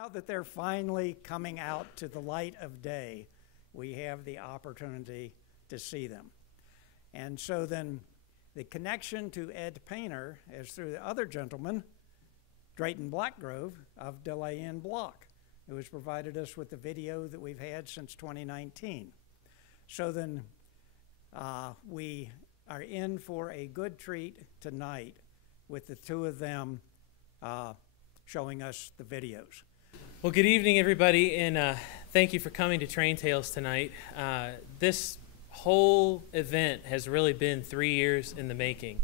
Now that they're finally coming out to the light of day, we have the opportunity to see them. And so then the connection to Ed Painter is through the other gentleman, Drayton Blackgrove of Delay in Block, who has provided us with the video that we've had since 2019. So then we are in for a good treat tonight with the two of them showing us the videos. Well, good evening, everybody, and thank you for coming to Train Tales tonight. This whole event has really been 3 years in the making.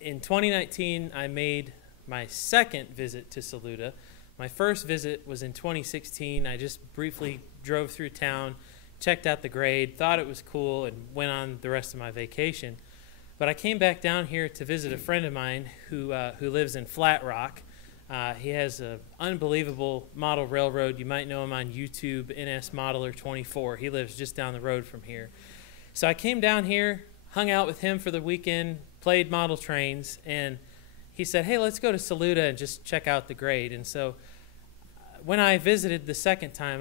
In 2019, I made my second visit to Saluda. My first visit was in 2016. I just briefly drove through town, checked out the grade, thought it was cool, and went on the rest of my vacation. But I came back down here to visit a friend of mine who lives in Flat Rock. He has an unbelievable model railroad. You might know him on YouTube, NS Modeler 24. He lives just down the road from here. So I came down here, hung out with him for the weekend, played model trains, and he said, hey, let's go to Saluda and just check out the grade. And so when I visited the second time,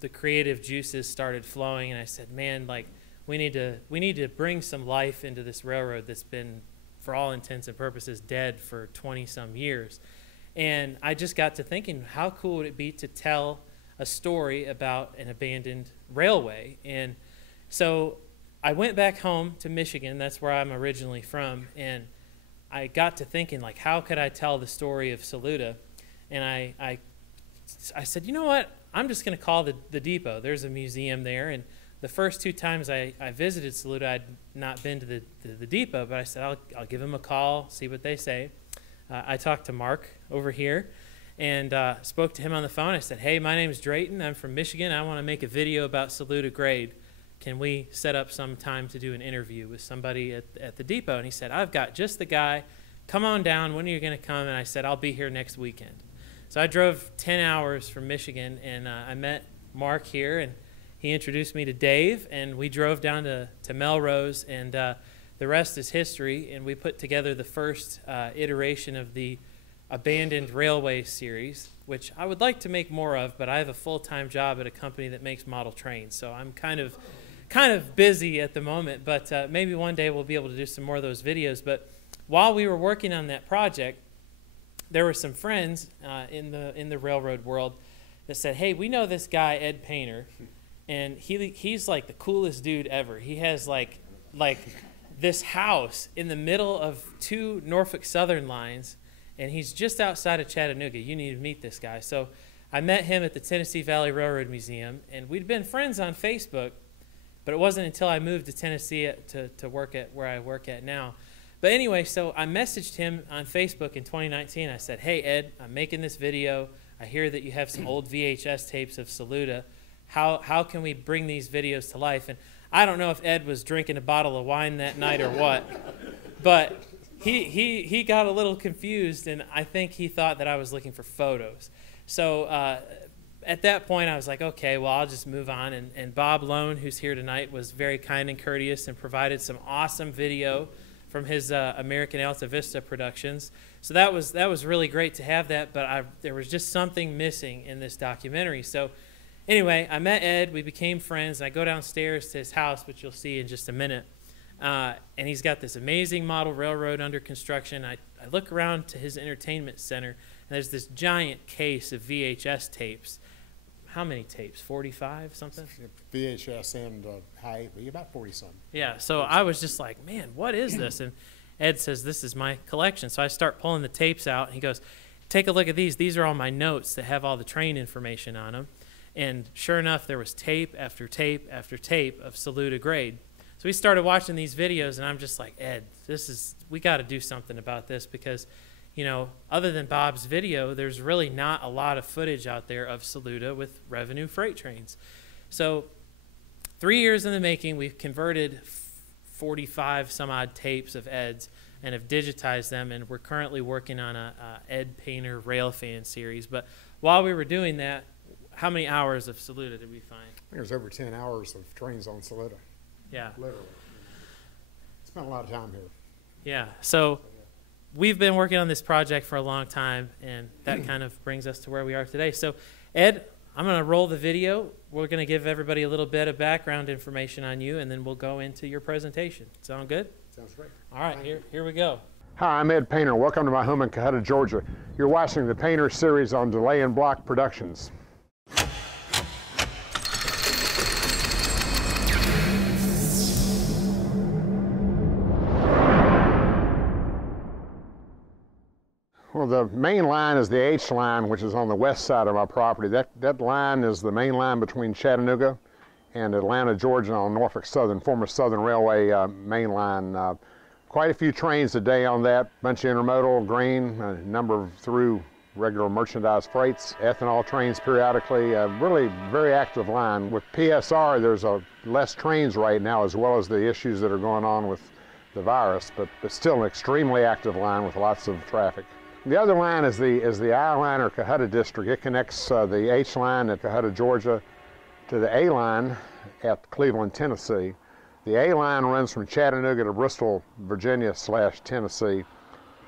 the creative juices started flowing, and I said, man, like, we need to bring some life into this railroad that's been, for all intents and purposes, dead for 20-some years. And I just got to thinking, how cool would it be to tell a story about an abandoned railway? And so I went back home to Michigan. That's where I'm originally from. And I got to thinking, like, how could I tell the story of Saluda? And I said, you know what? I'm just going to call the depot. There's a museum there. And the first two times I visited Saluda, I'd not been to the depot, but I said, I'll give them a call, see what they say. I talked to Mark over here and spoke to him on the phone. I said, hey, my name is Drayton. I'm from Michigan. I want to make a video about Saluda grade. Can we set up some time to do an interview with somebody at the depot? And he said, I've got just the guy. Come on down. When are you going to come? And I said, I'll be here next weekend. So I drove 10 hours from Michigan, and I met Mark here, and he introduced me to Dave, and we drove down to Melrose, and the rest is history. And we put together the first iteration of the Abandoned Railway series, which I would like to make more of, but I have a full-time job at a company that makes model trains, so I'm kind of busy at the moment. But maybe one day we'll be able to do some more of those videos. But while we were working on that project, there were some friends in the railroad world that said, hey, we know this guy Ed Painter, and he's like the coolest dude ever. He has like this house in the middle of two Norfolk Southern lines, and he's just outside of Chattanooga. You need to meet this guy. So I met him at the Tennessee Valley Railroad Museum, and we'd been friends on Facebook, but it wasn't until I moved to Tennessee to work at where I work at now. But anyway, so I messaged him on Facebook in 2019. I said, hey, Ed, I'm making this video. I hear that you have some old VHS tapes of Saluda. How can we bring these videos to life? And I don't know if Ed was drinking a bottle of wine that night or what, but he got a little confused, and I think he thought that I was looking for photos. So at that point, I was like, okay, well, I'll just move on. And Bob Lone, who's here tonight, was very kind and courteous and provided some awesome video from his American Alta Vista Productions. So that was really great to have that, but there was just something missing in this documentary. So anyway, I met Ed. We became friends. I go downstairs to his house, which you'll see in just a minute. And he's got this amazing model railroad under construction. I look around to his entertainment center, and there's this giant case of VHS tapes. How many tapes? 45, something? VHS and high, about 40-some. Yeah, so I was just like, man, what is this? And Ed says, this is my collection. So I start pulling the tapes out, and he goes, take a look at these. These are all my notes that have all the train information on them. And sure enough, there was tape after tape after tape of Saluda grade. So we started watching these videos, and I'm just like, Ed, we got to do something about this because, you know, other than Bob's video, there's really not a lot of footage out there of Saluda with revenue freight trains. So 3 years in the making, we've converted 45 some odd tapes of Ed's and have digitized them, and we're currently working on a Ed Painter Railfan series. But while we were doing that, how many hours of Saluda did we find? I think there's over 10 hours of trains on Saluda. Yeah. Literally. Spent a lot of time here. Yeah. So we've been working on this project for a long time, and that kind of brings us to where we are today. So, Ed, I'm going to roll the video. We're going to give everybody a little bit of background information on you, and then we'll go into your presentation. Sound good? Sounds great. All right, here we go. Hi, I'm Ed Painter. Welcome to my home in Cohutta, Georgia. You're watching the Painter series on Delay and Block Productions. Well, the main line is the H line, which is on the west side of my property. That line is the main line between Chattanooga and Atlanta, Georgia on Norfolk Southern, former Southern Railway main line. Quite a few trains a day on that, bunch of intermodal, grain, a number of through regular merchandise freights, ethanol trains periodically, really very active line. With PSR, there's less trains right now, as well as the issues that are going on with the virus, but still an extremely active line with lots of traffic. The other line is the I line or Cohutta district. It connects the H line at Cohutta, Georgia to the A line at Cleveland, Tennessee. The A line runs from Chattanooga to Bristol, Virginia / Tennessee.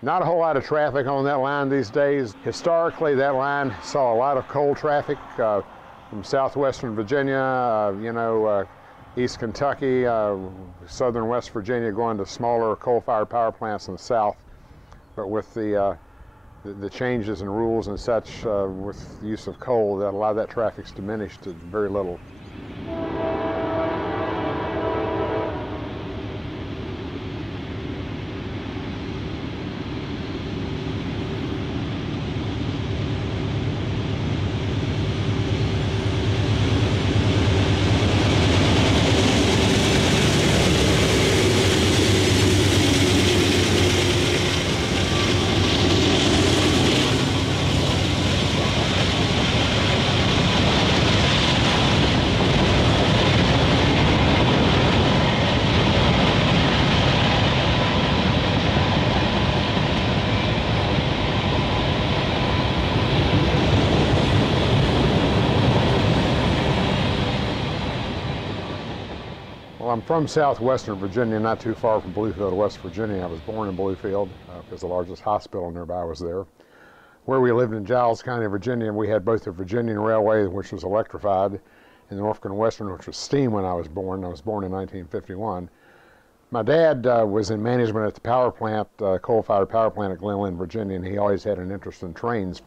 Not a whole lot of traffic on that line these days. Historically, that line saw a lot of coal traffic from southwestern Virginia, East Kentucky, southern West Virginia, going to smaller coal-fired power plants in the south. But with the changes in rules and such with the use of coal, that a lot of that traffic's diminished to very little. Well, I'm from southwestern Virginia, not too far from Bluefield, West Virginia. I was born in Bluefield because the largest hospital nearby was there. Where we lived in Giles County, Virginia, we had both the Virginian Railway, which was electrified, and the Norfolk and Western, which was steam when I was born. I was born in 1951. My dad was in management at the power plant, coal-fired power plant at Glenlyn, Virginia, and he always had an interest in trains.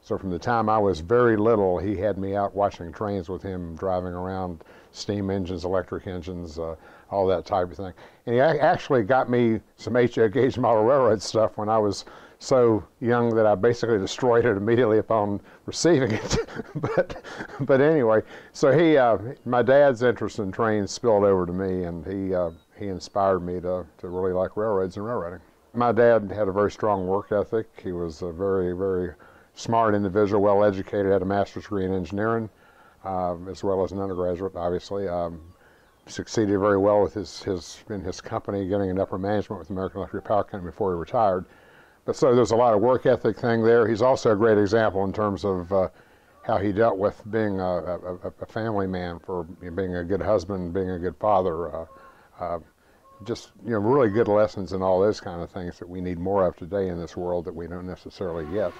So from the time I was very little, he had me out watching trains with him, driving around steam engines, electric engines, all that type of thing. And he actually got me some gauge model railroad stuff when I was so young that I basically destroyed it immediately upon receiving it. but anyway, so my dad's interest in trains spilled over to me, and he inspired me to really like railroads and railroading. My dad had a very strong work ethic. He was a very, very smart individual, well educated, had a master's degree in engineering, as well as an undergraduate, obviously. Succeeded very well with in his company, getting into upper management with American Electric Power Company before he retired. But so there's a lot of work ethic thing there. He's also a great example in terms of how he dealt with being a family man, for being a good husband, being a good father. Just really good lessons and all those kind of things that we need more of today in this world that we don't necessarily get.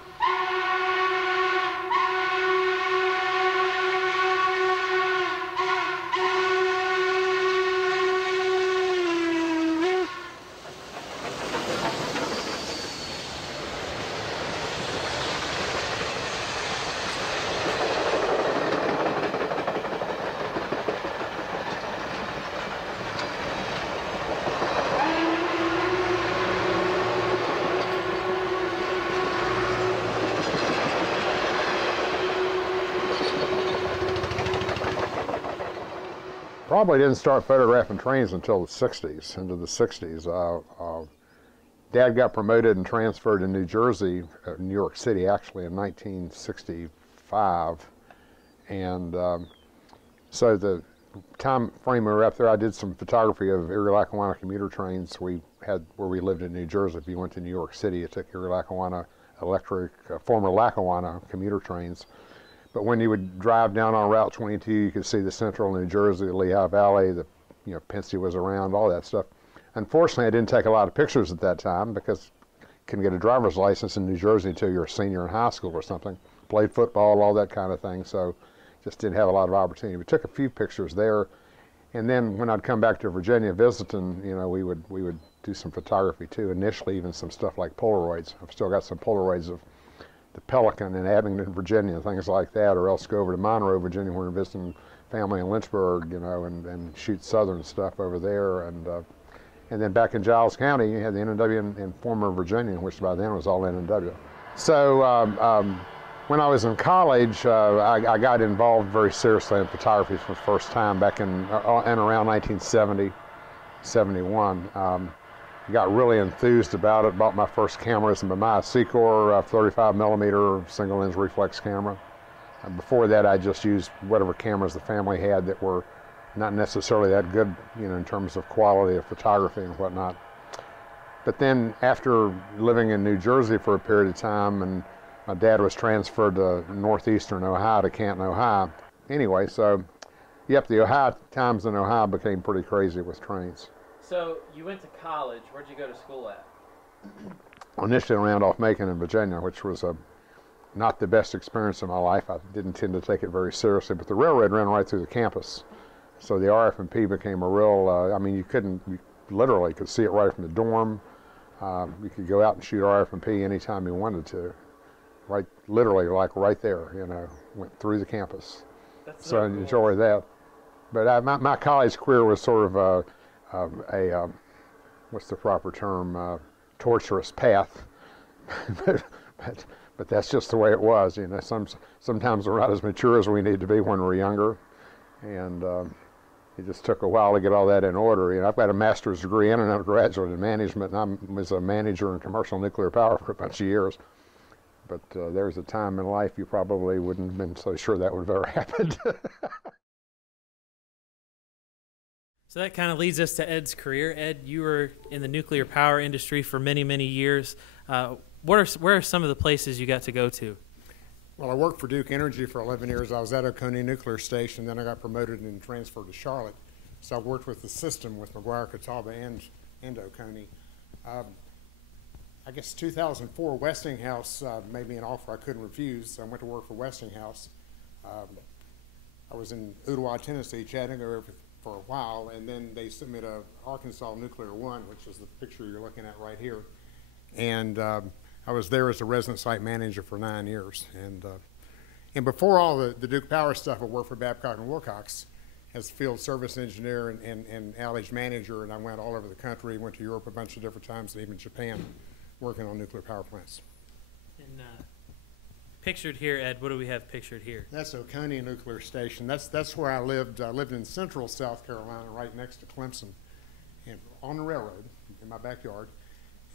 Probably didn't start photographing trains until the 60s, into the 60s. Dad got promoted and transferred to New Jersey, New York City actually, in 1965. And so the time frame we were up there, I did some photography of Erie-Lackawanna commuter trains we had where we lived in New Jersey. If you went to New York City, you took Erie-Lackawanna electric, former Lackawanna commuter trains. But when you would drive down on Route 22, you could see the central New Jersey, the Lehigh Valley, Pensy was around, all that stuff. Unfortunately, I didn't take a lot of pictures at that time because, couldn't get a driver's license in New Jersey until you're a senior in high school or something. Played football, all that kind of thing, so just didn't have a lot of opportunity. We took a few pictures there, and then when I'd come back to Virginia visiting, you know, we would do some photography too. Initially, even some stuff like Polaroids. I've still got some Polaroids of the Pelican in Abingdon, Virginia, things like that, or else go over to Monroe, Virginia, where we're visiting family in Lynchburg, you know, and shoot Southern stuff over there. And then back in Giles County, you had the NNW in former Virginia, which by then was all NNW. So when I was in college, I got involved very seriously in photography for the first time back in around 1970, 71. Got really enthused about it. Bought my first camera. It's a Mamiya Secor 35 millimeter single lens reflex camera. Before that, I just used whatever cameras the family had that were not necessarily that good, you know, in terms of quality of photography and whatnot. But then after living in New Jersey for a period of time, and my dad was transferred to northeastern Ohio, to Canton, Ohio. Anyway, so yep, the Ohio times in Ohio became pretty crazy with trains. So you went to college. Where'd you go to school at? Initially in Randolph-Macon in Virginia, which was not the best experience of my life. I didn't tend to take it very seriously, but the railroad ran right through the campus. So the RF&P became a real, I mean, you literally could see it right from the dorm. You could go out and shoot RF&P anytime you wanted to. Right, literally, like right there, you know, went through the campus. That's so I cool. enjoyed that. But my college career was sort of what's the proper term, torturous path. but that's just the way it was, you know. Sometimes we're not as mature as we need to be when we're younger, and it just took a while to get all that in order. You know, I've got a master's degree and an undergraduate in management, and I was a manager in commercial nuclear power for a bunch of years. But there's a time in life you probably wouldn't have been so sure that would have ever happened. So that kind of leads us to Ed's career. Ed, you were in the nuclear power industry for many, many years. Where are some of the places you got to go to? Well, I worked for Duke Energy for 11 years. I was at Oconee Nuclear Station. Then I got promoted and transferred to Charlotte. So I worked with the system with McGuire, Catawba, and Oconee. I guess 2004, Westinghouse made me an offer I couldn't refuse. So I went to work for Westinghouse. I was in Ottawa, Tennessee, Chattanooga for a while, and then they sent me to Arkansas Nuclear One, which is the picture you're looking at right here. And I was there as a resident site manager for 9 years. And before all the Duke Power stuff, I worked for Babcock and Wilcox as field service engineer and outage manager, and I went all over the country, went to Europe a bunch of different times, and even Japan, working on nuclear power plants. And pictured here, Ed, what do we have pictured here? That's Oconee Nuclear Station. That's where I lived. I lived in central South Carolina, right next to Clemson, and on the railroad in my backyard.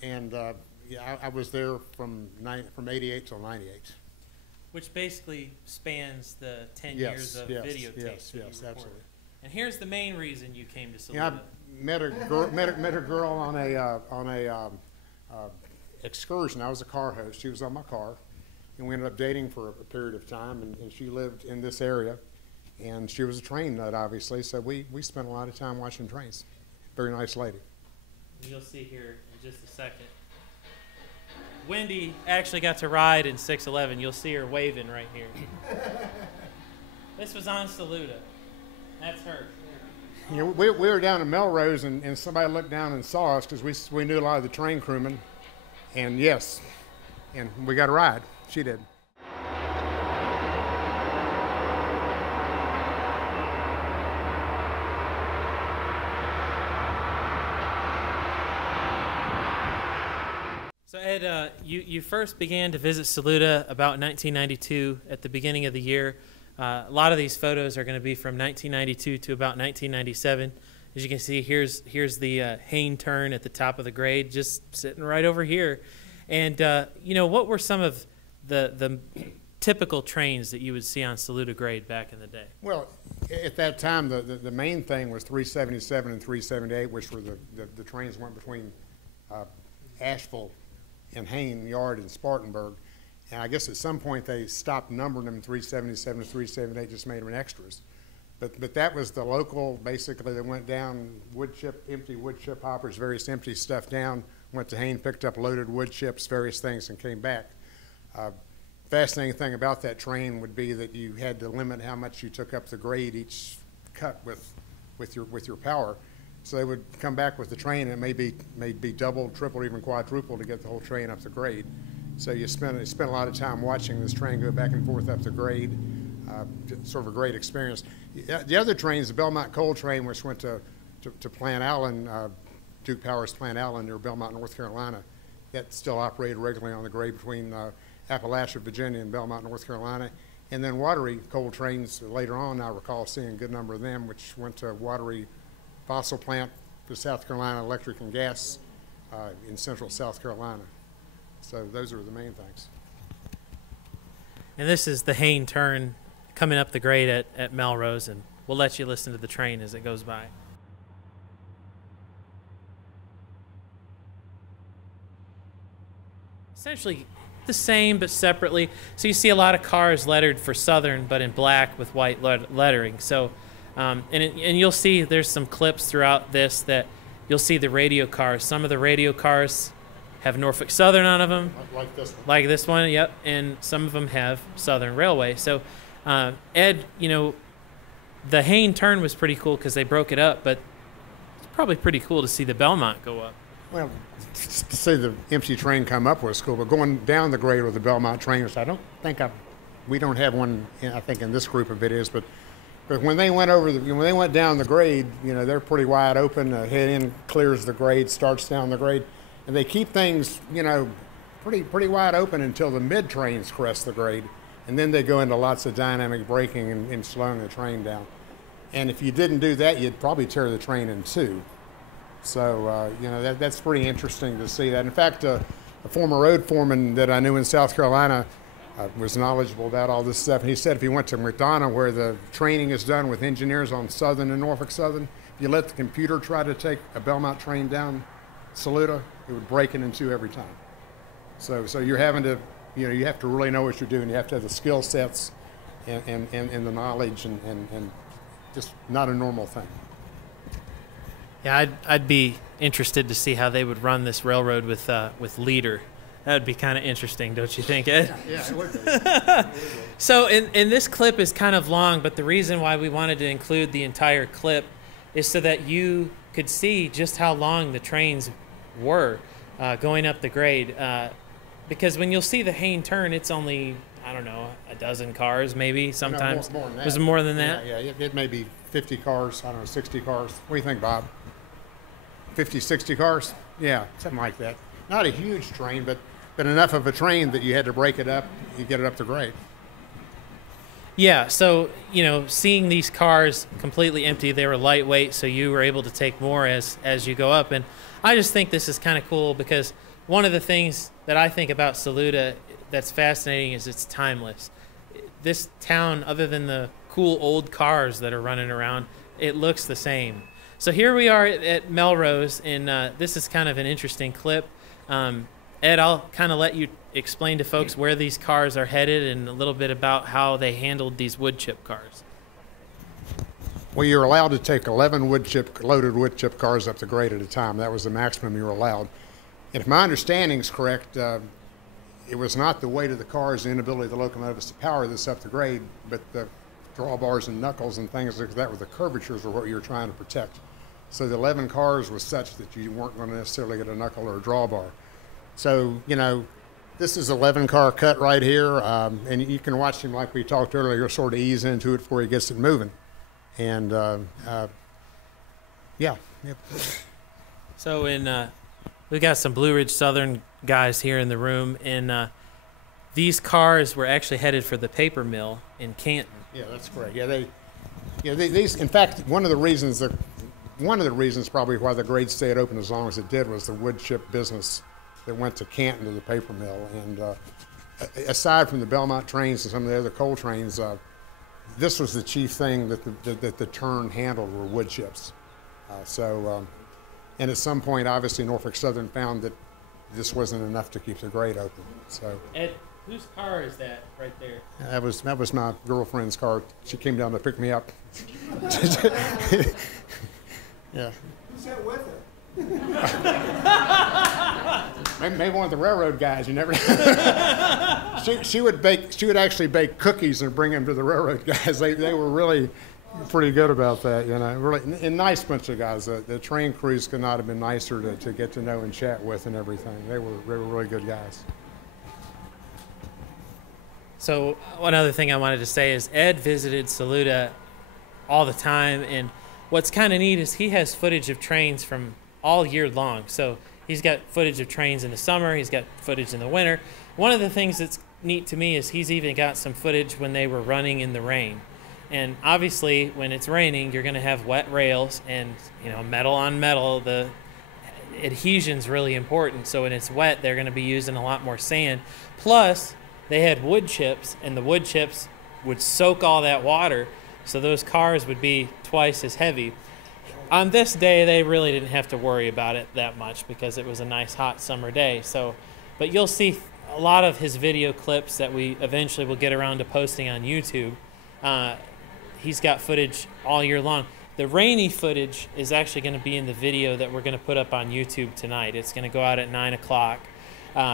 And yeah, I was there from 88 till 98. Which basically spans the 10 Yes, years of yes, videotapes. yes, that you yes, recorded. absolutely. And here's the main reason you came to Saluda. Yeah, I met a girl on a excursion. I was a car host. She was on my car, and we ended up dating for a period of time. And she lived in this area, and she was a train nut, obviously. So we spent a lot of time watching trains. Very nice lady. You'll see here in just a second. Wendy actually got to ride in 611. You'll see her waving right here. This was on Saluda. That's her. You know, we were down in Melrose, and somebody looked down and saw us because we knew a lot of the train crewmen. And yes, and we got a ride. She did. So Ed, you first began to visit Saluda about 1992 at the beginning of the year. A lot of these photos are going to be from 1992 to about 1997. As you can see, here's the Hain turn at the top of the grade, just sitting right over here. And you know, what were some of the typical trains that you would see on Saluda grade back in the day? Well, at that time, the main thing was 377 and 378, which were the trains that went between Asheville and Hain Yard in Spartanburg. And I guess at some point they stopped numbering them 377 and 378, just made them extras. But that was the local, basically, that went down wood chip, empty wood chip hoppers, various empty stuff down, went to Hain, picked up loaded wood chips, various things, and came back. Fascinating thing about that train would be that you had to limit how much you took up the grade each cut with your power. So they would come back with the train, and it may be double, triple, even quadruple to get the whole train up the grade. So you spent a lot of time watching this train go back and forth up the grade. Sort of a great experience. The other trains, the Belmont Coal Train, which went to Plant Allen, Duke Power's Plant Allen near Belmont, North Carolina, that still operated regularly on the grade between Appalachia, Virginia, and Belmont, North Carolina. And then watery coal trains later on, I recall seeing a good number of them, which went to watery fossil plant for South Carolina Electric and Gas in central South Carolina. So those are the main things. And this is the Hain turn coming up the grade at Melrose, and we'll let you listen to the train as it goes by. Essentially the same, but separately. So you see a lot of cars lettered for Southern, but in black with white lettering. So, and you'll see there's some clips throughout this that you'll see the radio cars. Some of the radio cars have Norfolk Southern on of them. Like this one. Like this one, yep. And some of them have Southern Railway. So, Ed, you know, the Hain turn was pretty cool because they broke it up, but it's probably pretty cool to see the Belmont go up. Well, to see the empty train come up was cool, but going down the grade with the Belmont trainers, I don't think we don't have one. I think in this group of videos, but when they went when they went down the grade, you know, they're pretty wide open. The head end clears the grade, starts down the grade, and they keep things, you know, pretty wide open until the mid trains crest the grade, and then they go into lots of dynamic braking and slowing the train down. And if you didn't do that, you'd probably tear the train in two. So, you know, that's pretty interesting to see that. In fact, a former road foreman that I knew in South Carolina was knowledgeable about all this stuff. And he said if he went to McDonough, where the training is done with engineers on Southern and Norfolk Southern, if you let the computer try to take a Belmont train down Saluda, it would break it in two every time. So you're having to, you know, you have to really know what you're doing. You have to have the skill sets and the knowledge and just not a normal thing. Yeah, I'd be interested to see how they would run this railroad with leader. That would be kind of interesting, don't you think, Ed? Yeah, it would be. So, and this clip is kind of long, but the reason why we wanted to include the entire clip is so that you could see just how long the trains were going up the grade. Because when you'll see the Hain turn, it's only, I don't know, a dozen cars maybe sometimes. No, more than that. Was it more than that? Yeah, it may be 50 cars, I don't know, 60 cars. What do you think, Bob? 50, 60 cars? Yeah, something like that. Not a huge train, but enough of a train that you had to break it up, you get it up to grade. Yeah, so, you know, seeing these cars completely empty, they were lightweight, so you were able to take more as you go up. And I just think this is kind of cool because one of the things that I think about Saluda that's fascinating is it's timeless. This town, other than the cool old cars that are running around, it looks the same. So here we are at Melrose, and this is kind of an interesting clip. Ed, I'll kind of let you explain to folks where these cars are headed and a little bit about how they handled these wood chip cars. Well, you're allowed to take 11 loaded wood chip cars up the grade at a time. That was the maximum you were allowed. And if my understanding is correct, it was not the weight of the cars, the inability of the locomotives to power this up the grade, but the drawbars and knuckles and things like that, with the curvatures are what you were trying to protect. So the 11 cars was such that you weren't going to necessarily get a knuckle or a drawbar. So, you know, this is 11 car cut right here, and you can watch him, like we talked earlier, sort of ease into it before he gets it moving. And, yeah. Yep. So we got some Blue Ridge Southern guys here in the room, and these cars were actually headed for the paper mill in Canton. Yeah, that's correct. Yeah, these. In fact, one of the reasons probably why the grade stayed open as long as it did was the wood chip business that went to Canton to the paper mill. And aside from the Belmont trains and some of the other coal trains, this was the chief thing that the turn handled were wood chips. And at some point, obviously, Norfolk Southern found that this wasn't enough to keep the grade open. So. Ed, whose car is that right there? That was my girlfriend's car. She came down to pick me up. Yeah. Who's that with her? Maybe one of the railroad guys. You never. She would actually bake cookies and bring them to the railroad guys. They were really pretty good about that, you know. Really, and nice bunch of guys. The train crews could not have been nicer to get to know and chat with and everything. They were really good guys. So one other thing I wanted to say is Ed visited Saluda all the time, and what's kind of neat is he has footage of trains from all year long. So he's got footage of trains in the summer, he's got footage in the winter. One of the things that's neat to me is he's even got some footage when they were running in the rain. And obviously when it's raining, you're going to have wet rails, and you know, metal on metal, the adhesion's really important. So when it's wet, they're going to be using a lot more sand. Plus, they had wood chips, and the wood chips would soak all that water, so those cars would be twice as heavy. On this day, they really didn't have to worry about it that much because it was a nice hot summer day. So, but you'll see a lot of his video clips that we eventually will get around to posting on YouTube. He's got footage all year long. The rainy footage is actually going to be in the video that we're going to put up on YouTube tonight. It's going to go out at 9 o'clock.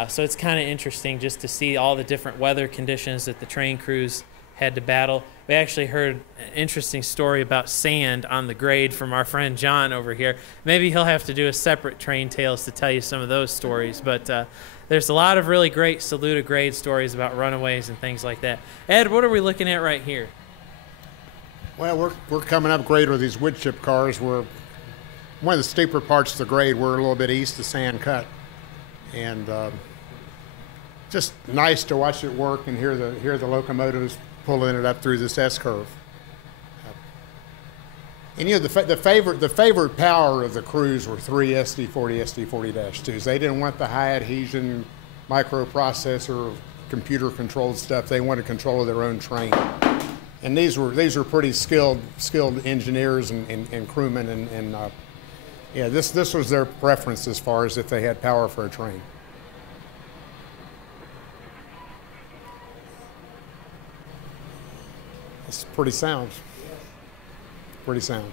So it's kind of interesting just to see all the different weather conditions that the train crews had to battle. We actually heard an interesting story about sand on the grade from our friend John over here. Maybe he'll have to do a separate Train Tales to tell you some of those stories. But there's a lot of really great Saluda grade stories about runaways and things like that. Ed, what are we looking at right here? Well, we're coming up grade with these wood chip cars. We're one of the steeper parts of the grade. We're a little bit east of Sand Cut, and just nice to watch it work and hear the locomotives pulling it up through this S curve. And you know, the favorite power of the crews were 3 SD40, SD40-2s. They didn't want the high adhesion microprocessor, computer controlled stuff. They wanted control of their own train. And these were pretty skilled engineers and crewmen, and yeah, this was their preference as far as if they had power for a train. It's pretty sound. Pretty sound.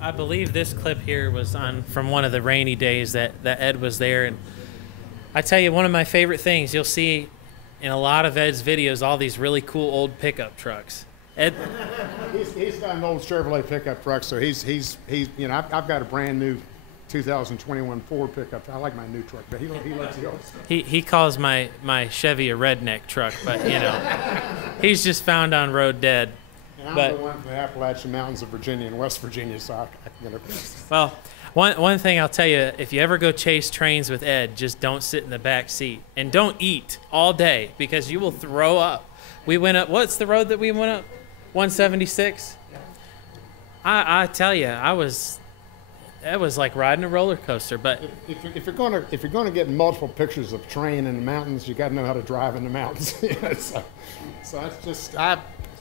I believe this clip here was from one of the rainy days that Ed was there. And I tell you, one of my favorite things you'll see in a lot of Ed's videos, all these really cool old pickup trucks. Ed, he's got an old Chevrolet pickup truck, so he's you know, I've got a brand new 2021 Ford pickup. I like my new truck, but he likes the old stuff. he calls my Chevy a redneck truck, but you know, he's just found on road dead. And I'm the one from the Appalachian Mountains of Virginia and West Virginia, so you know. Well, one thing I'll tell you, if you ever go chase trains with Ed, just don't sit in the back seat. And don't eat all day, because you will throw up. We went up, what's the road that we went up? 176? I tell you, that was like riding a roller coaster. But if you're going to get multiple pictures of train in the mountains, you got to know how to drive in the mountains. so that's just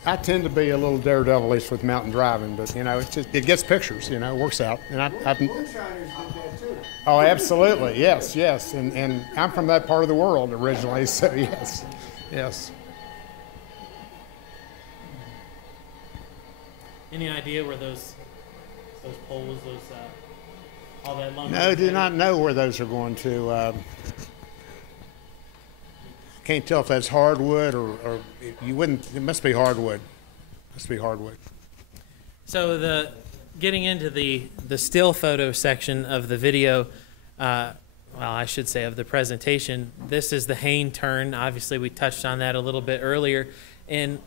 I tend to be a little daredevilish with mountain driving, but you know, it gets pictures. You know, it works out. And Moonshiners did that too. Oh, absolutely, yes, and I'm from that part of the world originally, so yes. Any idea where those poles, all that lumber? No, do not know where those are going to. Can't tell if that's hardwood or you wouldn't. It must be hardwood. Must be hardwood. So getting into the still photo section of the video, well, I should say of the presentation. This is the Hain turn. Obviously, we touched on that a little bit earlier. And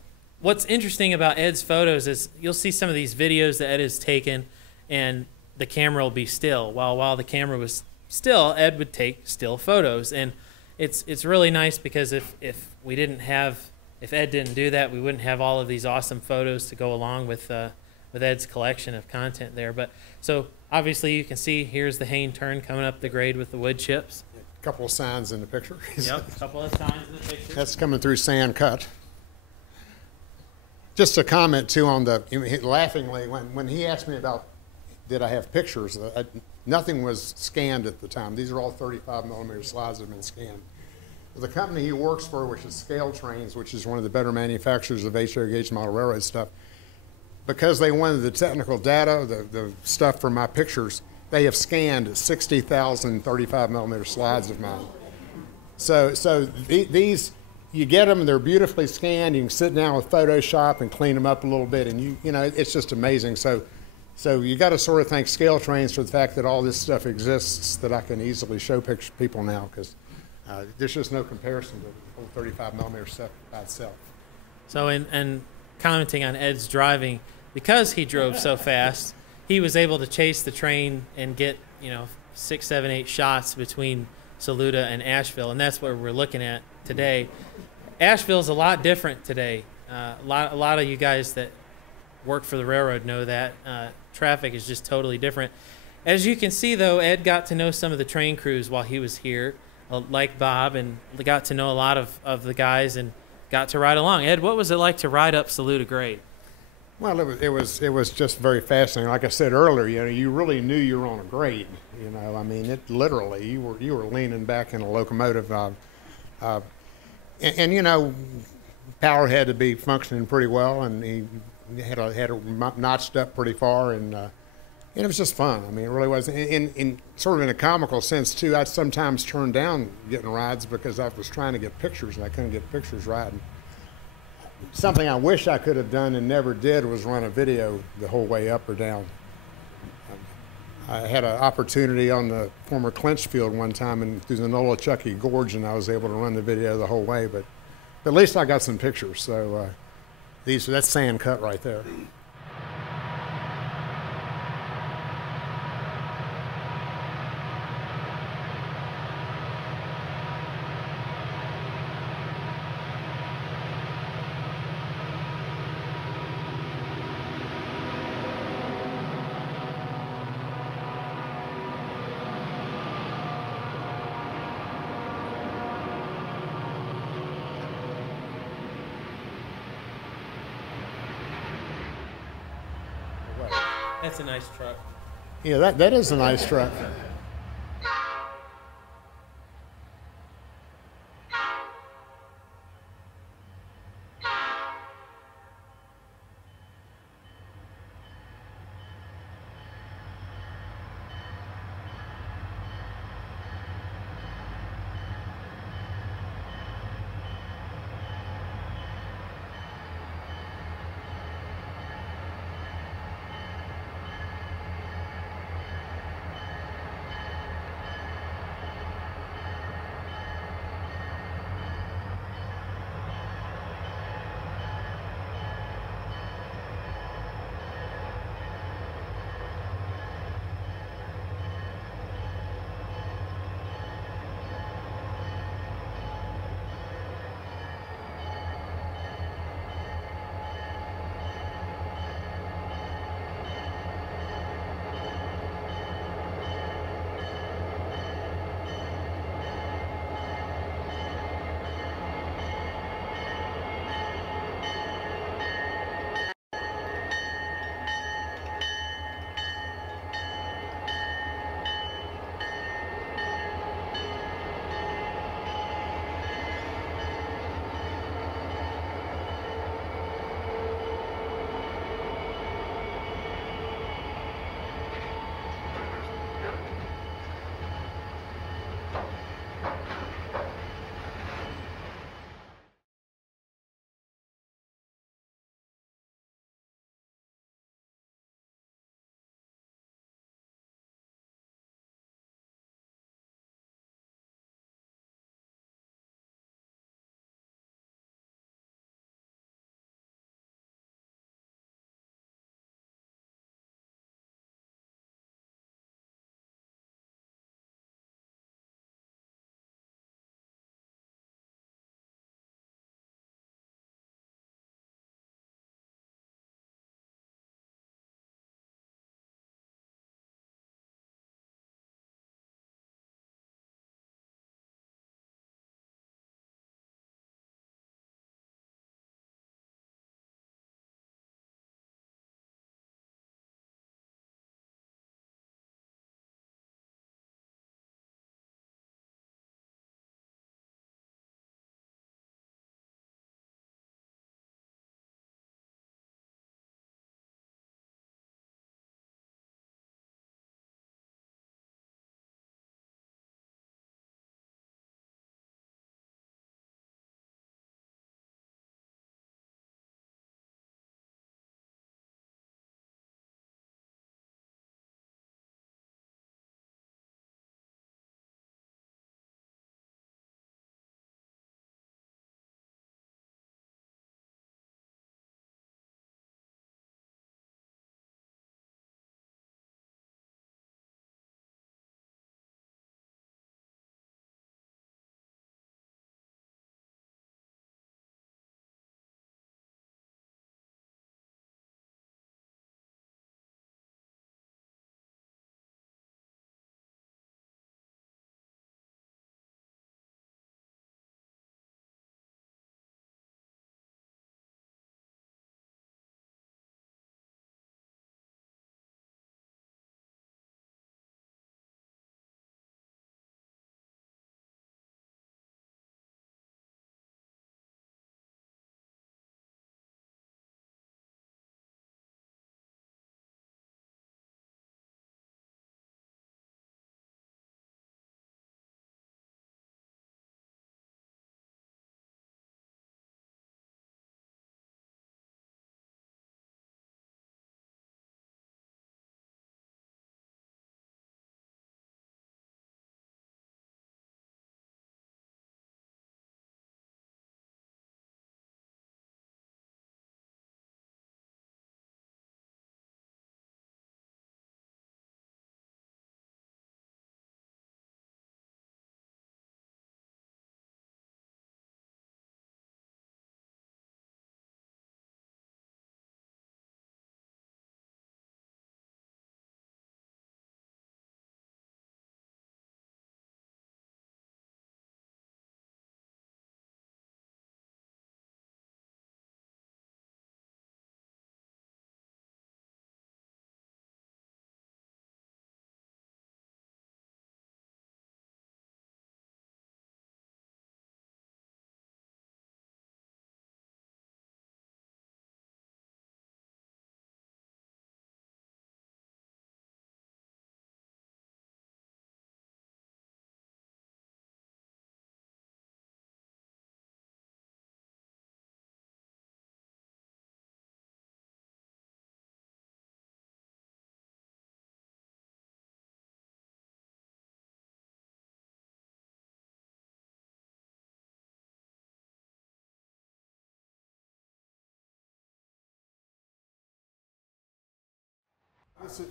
what's interesting about Ed's photos is you'll see some of these videos that Ed has taken, and the camera will be still. While the camera was still, Ed would take still photos. And it's really nice because if Ed didn't do that, we wouldn't have all of these awesome photos to go along with Ed's collection of content there. But so obviously you can see here's the Hayne turn coming up the grade with the wood chips. A couple of signs in the picture. Yep, a couple of signs in the picture. That's coming through sand cut. Just a comment too on the, laughingly, when he asked me about did I have pictures, nothing was scanned at the time. These are all 35 millimeter slides that have been scanned. The company he works for, which is Scale Trains, which is one of the better manufacturers of HO gauge model railroad stuff, because they wanted the technical data, the stuff from my pictures, they have scanned 60,000 35 millimeter slides of mine. So these, you get them, they're beautifully scanned. You can sit down with Photoshop and clean them up a little bit, and you know, it's just amazing. So you got to sort of thank Scale Trains for the fact that all this stuff exists that I can easily show people now, because there's just no comparison to old 35 millimeter stuff by itself. So and commenting on Ed's driving, because he drove so fast, he was able to chase the train and get, you know, 6, 7, 8 shots between Saluda and Asheville, and that's what we're looking at today. Asheville's a lot different today. A lot of you guys that work for the railroad know that. Traffic is just totally different. As you can see, though, Ed got to know some of the train crews while he was here, like Bob, and got to know a lot of the guys and got to ride along. Ed, what was it like to ride up Saluda grade? Well, it was just very fascinating. Like I said earlier, you know, you really knew you were on a grade. You know, I mean, it literally, you were leaning back in a locomotive, and you know, power had to be functioning pretty well, and he had a notched up pretty far, and it was just fun. I mean, it really was. In sort of in a comical sense too, I'd sometimes turn down getting rides because I was trying to get pictures and I couldn't get pictures riding. Something I wish I could have done and never did was run a video the whole way up or down. I had an opportunity on the former Clinch Field one time and through the Nolichucky Gorge, and I was able to run the video the whole way. But at least I got some pictures. So that's sand cut right there. That's a nice truck. Yeah, that is a nice truck.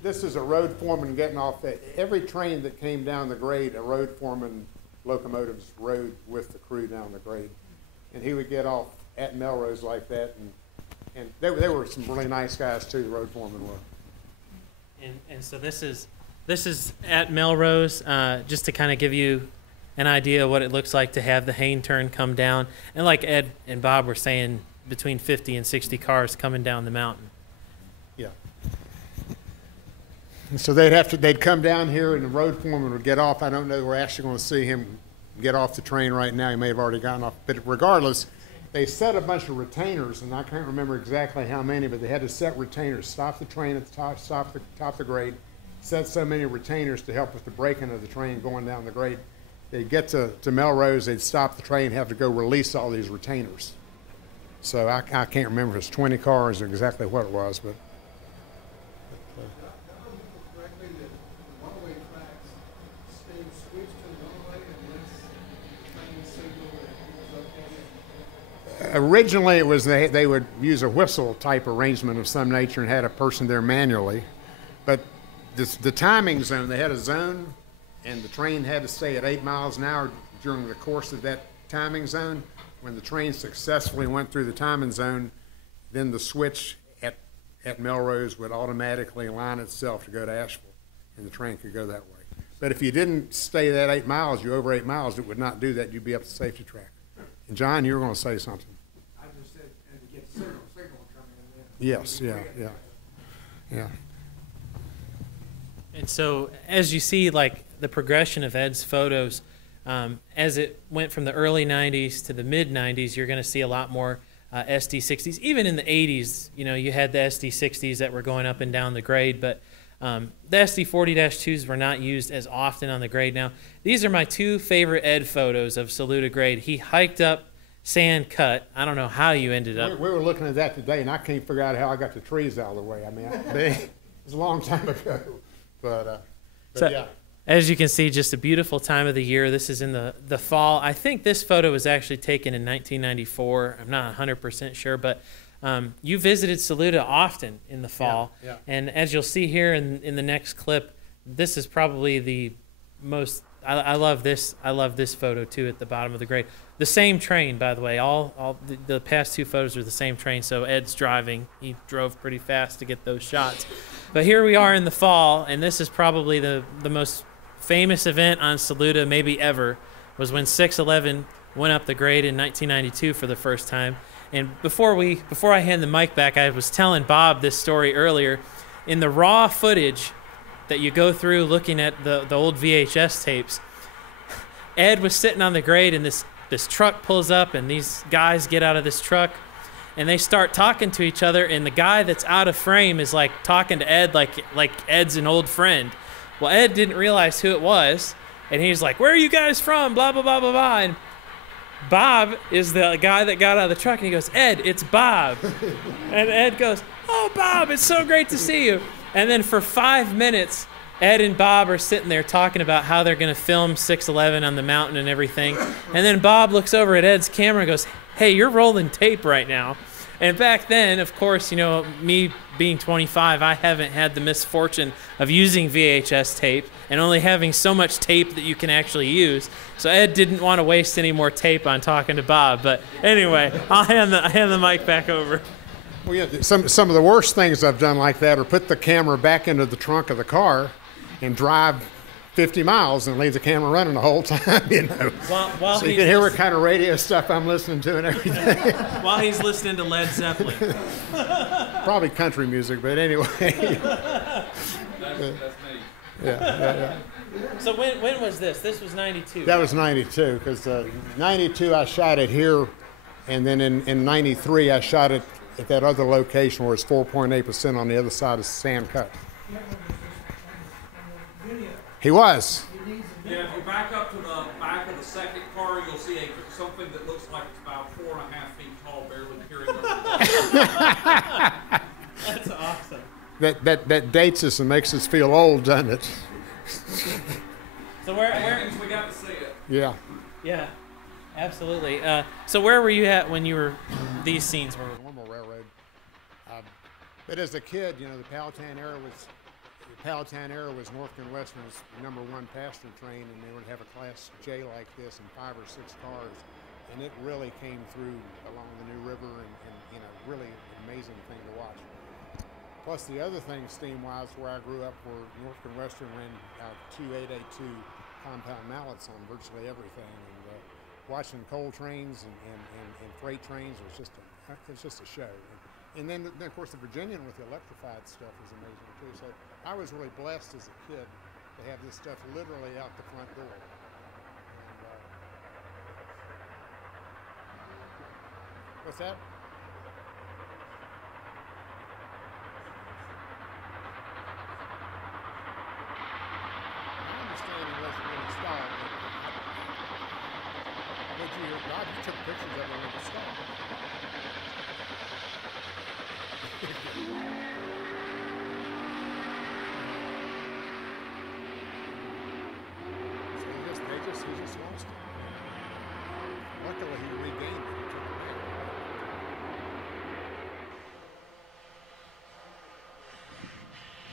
This is a road foreman getting off. Every train that came down the grade, a road foreman locomotives rode with the crew down the grade. And he would get off at Melrose like that. And they were some really nice guys too, the road foremen were. And so this is at Melrose, just to kind of give you an idea of what it looks like to have the Hayne turn come down. And like Ed and Bob were saying, between 50 and 60 cars coming down the mountain. Yeah. And so they'd come down here and the road foreman would get off. I don't know, we're actually going to see him get off the train right now. He may have already gotten off. But regardless, they set a bunch of retainers, and I can't remember exactly how many, but they had to set retainers, stop the train at the top, stop the top of the grade, set so many retainers to help with the braking of the train going down the grade. They'd get to Melrose, they'd stop the train, have to go release all these retainers. So I can't remember if it's 20 cars or exactly what it was, but. Originally, it was they would use a whistle type arrangement of some nature and had a person there manually. But the timing zone, they had a zone, and the train had to stay at 8 miles an hour during the course of that timing zone. When the train successfully went through the timing zone, then the switch at Melrose would automatically align itself to go to Asheville, and the train could go that way. But if you didn't stay that 8 miles, you're over 8 miles, it would not do that. You'd be up the safety track. And John, you were going to say something. I just said, and to get signal coming in. Yes, yeah. And so as you see, like the progression of Ed's photos, as it went from the early 90s to the mid 90s, you're going to see a lot more SD60s. Even in the 80s, you know, you had the SD60s that were going up and down the grade, but the SD40-2s were not used as often on the grade. Now, these are my two favorite Ed photos of Saluda grade. He hiked up Sand Cut. I don't know how you ended up. We were looking at that today, and I can't figure out how I got the trees out of the way. I mean, it was a long time ago, but So, yeah. as you can see, just a beautiful time of the year. This is in the fall. I think this photo was actually taken in 1994. I'm not 100% sure, but you visited Saluda often in the fall. Yeah. And as you'll see here in the next clip, this is probably the most, I love this photo too at the bottom of the grade. The same train, by the way. All the past two photos are the same train, so Ed's driving. He drove pretty fast to get those shots. But here we are in the fall, and this is probably the most famous event on Saluda maybe ever, was when 611 went up the grade in 1992 for the first time. And before I hand the mic back, I was telling Bob this story earlier. In the raw footage that you go through looking at the old VHS tapes, Ed was sitting on the grade, and this truck pulls up, and these guys get out of this truck, and they start talking to each other, and the guy that's out of frame is like talking to Ed like Ed's an old friend. Well, Ed didn't realize who it was, and he's like, "Where are you guys from? Blah, blah, blah, blah, blah." And Bob is the guy that got out of the truck, and he goes, "Ed, it's Bob." And Ed goes, "Oh, Bob, it's so great to see you." And then for 5 minutes, Ed and Bob are sitting there talking about how they're going to film 611 on the mountain and everything. And then Bob looks over at Ed's camera and goes, "Hey, you're rolling tape right now." And back then, of course, you know, me being 25, I haven't had the misfortune of using VHS tape and only having so much tape that you can actually use. So Ed didn't want to waste any more tape on talking to Bob. But anyway, I'll hand the mic back over. Well, yeah, some of the worst things I've done like that are put the camera back into the trunk of the car and drive 50 miles and leave the camera running the whole time, you know. While so you can hear what kind of radio stuff I'm listening to and everything. While he's listening to Led Zeppelin. Probably country music, but anyway. That's me. Yeah. So when was this? This was 92. That was 92, because 92 I shot it here, and then in 93 I shot it at that other location where it's 4.8% on the other side of Sand Cut. He was. Yeah, if you back up to the back of the second car, you'll see something that looks like it's about 4.5 feet tall, barely carrying over. That's awesome. That dates us and makes us feel old, doesn't it? So where we got to see it. Yeah. Yeah, absolutely. So where were you at when you were, these scenes were? Normal railroad. But as a kid, you know, the Powhatan era was Palatine era was Norfolk and Western's #1 passenger train, and they would have a Class J like this and 5 or 6 cars, and it really came through along the New River, and really amazing thing to watch. Plus the other thing steam-wise where I grew up were Norfolk and Western ran 2 882 compound mallets on virtually everything, and watching coal trains and freight trains was just a show. And then of course the Virginian with the electrified stuff was amazing too. So I was really blessed as a kid to have this stuff literally out the front door. What's that? My understanding wasn't really installed. But Bob, you took pictures of it when it was installed. So he just lost it. Luckily, he regained it and took it back.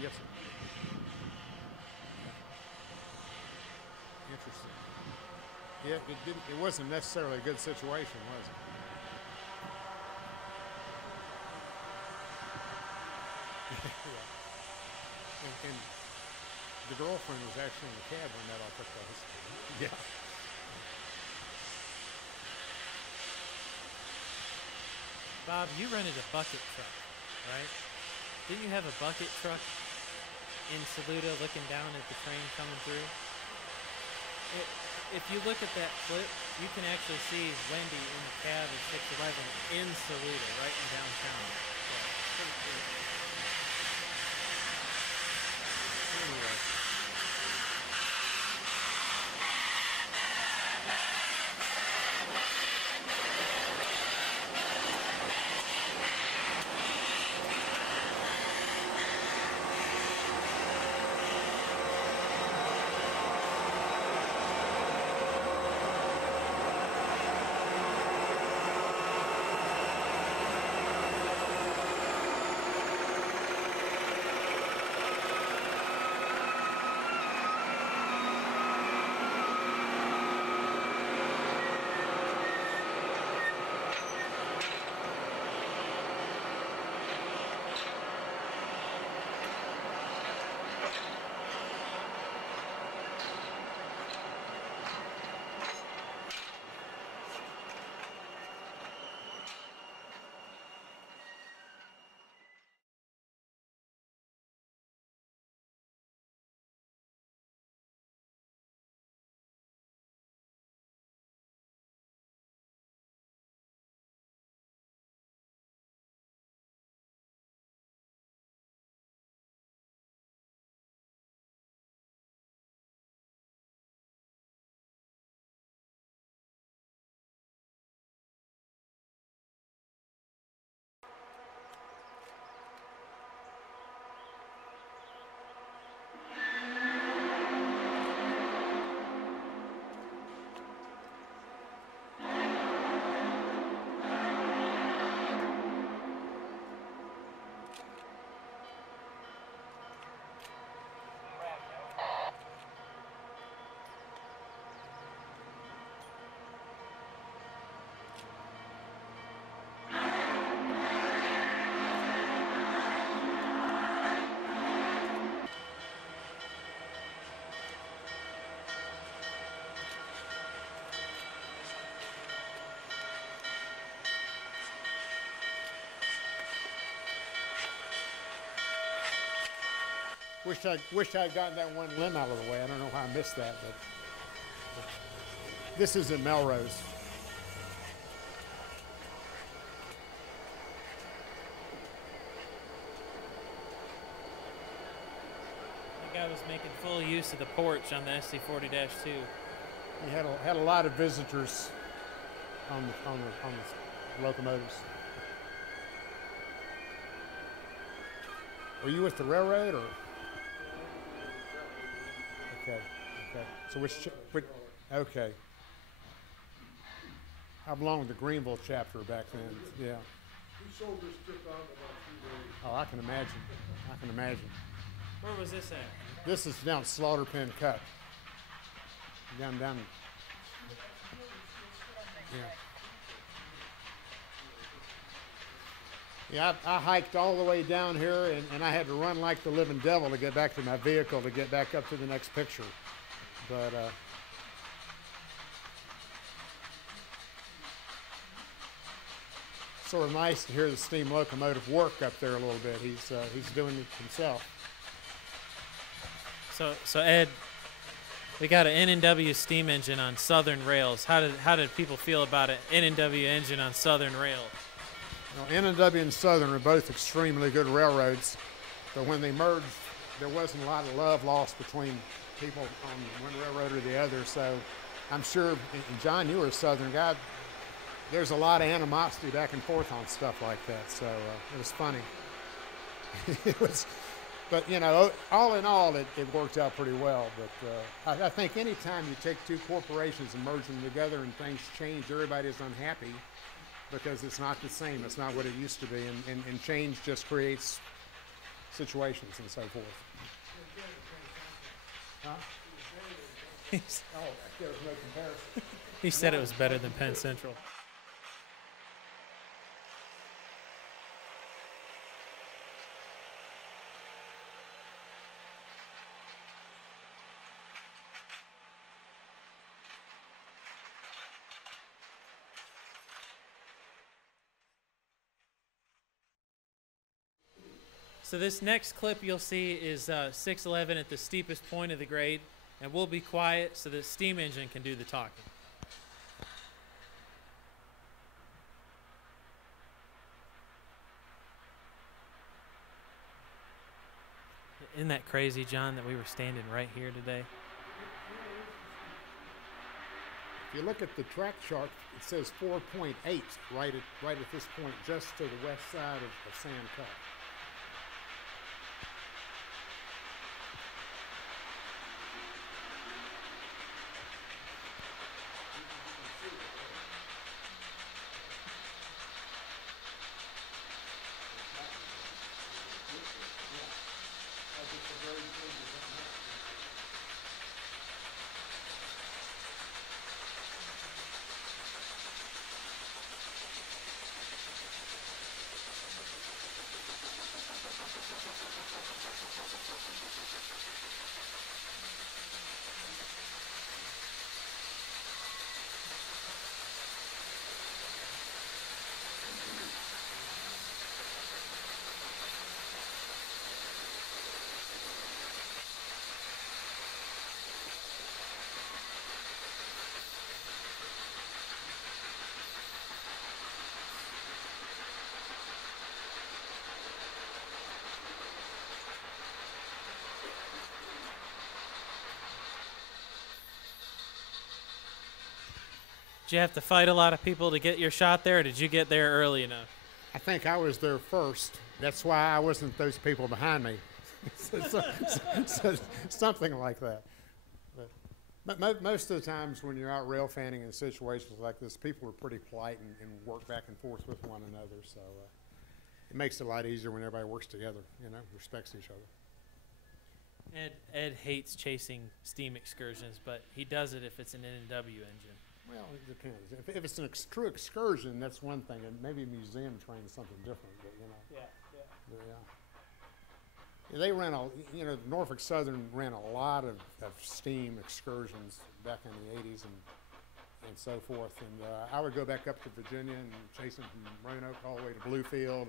Yes, sir. Interesting. Yeah, it wasn't necessarily a good situation, was it? Yeah. And the girlfriend was actually in the cab when that all took place. Yeah. Bob, you rented a bucket truck, right? Didn't you have a bucket truck in Saluda looking down at the train coming through? If you look at that clip, you can actually see Wendy in the cab of 611 in Saluda, right in downtown. So, pretty cool. Anyway. Wish I'd gotten that one limb out of the way. I don't know how I missed that, but this is in Melrose. The guy was making full use of the porch on the SC40-2. He had a lot of visitors on the locomotives. Were you with the railroad or? Okay. So okay. I belonged to the Greenville chapter back then. Yeah. We sold this trip out in about 2 days. Oh, I can imagine. Where was this at? This is down Slaughter Pen Cut. Down. Yeah, I hiked all the way down here, and I had to run like the living devil to get back to my vehicle to get back up to the next picture. But sort of nice to hear the steam locomotive work up there a little bit. He's doing it himself. So Ed, we got an N&W steam engine on Southern rails. How did people feel about an N&W engine on Southern rails? N&W and Southern are both extremely good railroads, but when they merged, there wasn't a lot of love lost between people on one railroad or the other. So I'm sure, and John, you were a Southern guy, there's a lot of animosity back and forth on stuff like that. So it was funny. But all in all, it worked out pretty well. But I think anytime you take two corporations and merge them together and things change, everybody's unhappy because it's not the same. It's not what it used to be, and change just creates situations and so forth. Huh? There was no comparison. He said it was better than Penn Central. So this next clip you'll see is 611 at the steepest point of the grade, and we'll be quiet so the steam engine can do the talking. Isn't that crazy, John, that we were standing right here today? If you look at the track chart, it says 4.8 right at this point, just to the west side of Sand Cut. Did you have to fight a lot of people to get your shot there, or did you get there early enough? I think I was there first. That's why I wasn't those people behind me. Something like that. But most of the times when you're out rail fanning in situations like this, people are pretty polite and work back and forth with one another. So it makes it a lot easier when everybody works together, respects each other. Ed hates chasing steam excursions, but he does it if it's an N&W engine. Well, it depends. If it's a true excursion, that's one thing, and maybe a museum train is something different. But yeah. They ran Norfolk Southern ran a lot of steam excursions back in the '80s and so forth. And I would go back up to Virginia and chase them from Roanoke all the way to Bluefield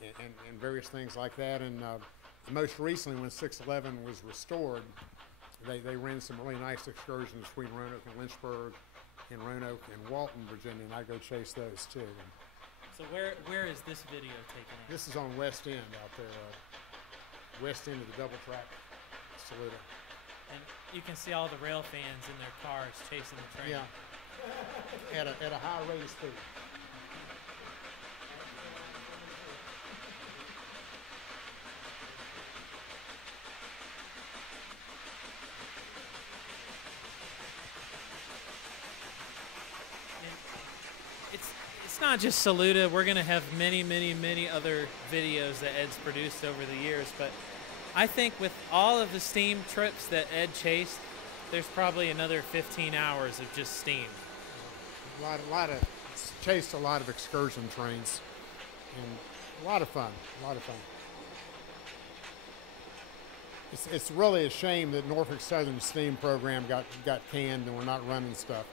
and various things like that. And most recently, when 611 was restored, they ran some really nice excursions between Roanoke and Lynchburg, in Roanoke and Walton, Virginia, and I go chase those too. So where is this video taken at? This is on West End out there, west end of the double track, Saluda. And you can see all the rail fans in their cars chasing the train. Yeah, at a high rate of speed. It's not just Saluda. We're going to have many, many, many other videos that Ed's produced over the years, but I think with all of the steam trips that Ed chased, there's probably another 15 hours of just steam. Chased a lot of excursion trains, and a lot of fun, It's really a shame that Norfolk Southern steam program got canned and we're not running stuff.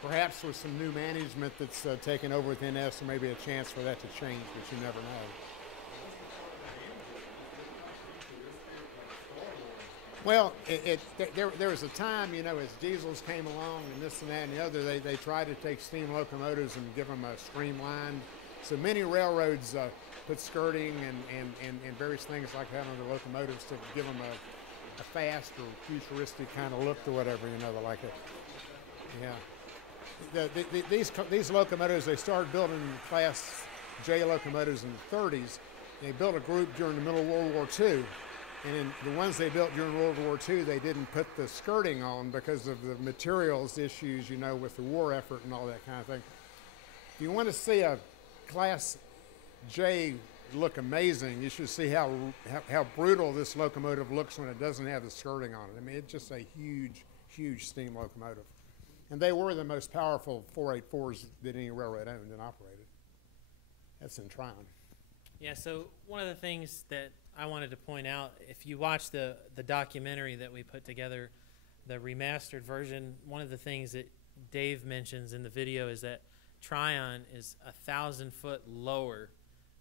Perhaps with some new management that's taken over with NS, there may be a chance for that to change, but you never know. Well, there was a time, you know, as diesels came along and this and that and the other, they tried to take steam locomotives and give them a streamlined. So many railroads put skirting and various things like that on the locomotives to give them a fast or futuristic kind of look or whatever, you know, like it. Yeah. These locomotives, they started building Class J locomotives in the 30s. They built a group during the middle of World War II. And in the ones they built during World War II, they didn't put the skirting on because of the materials issues, you know, with the war effort and all that kind of thing. If you want to see a Class J look amazing, you should see how brutal this locomotive looks when it doesn't have the skirting on it. I mean, it's just a huge, huge steam locomotive. And they were the most powerful 484s that any railroad owned and operated. That's in Tryon. Yeah, so one of the things that I wanted to point out, if you watch the documentary that we put together, the remastered version, one of the things that Dave mentions in the video is that Tryon is 1,000 foot lower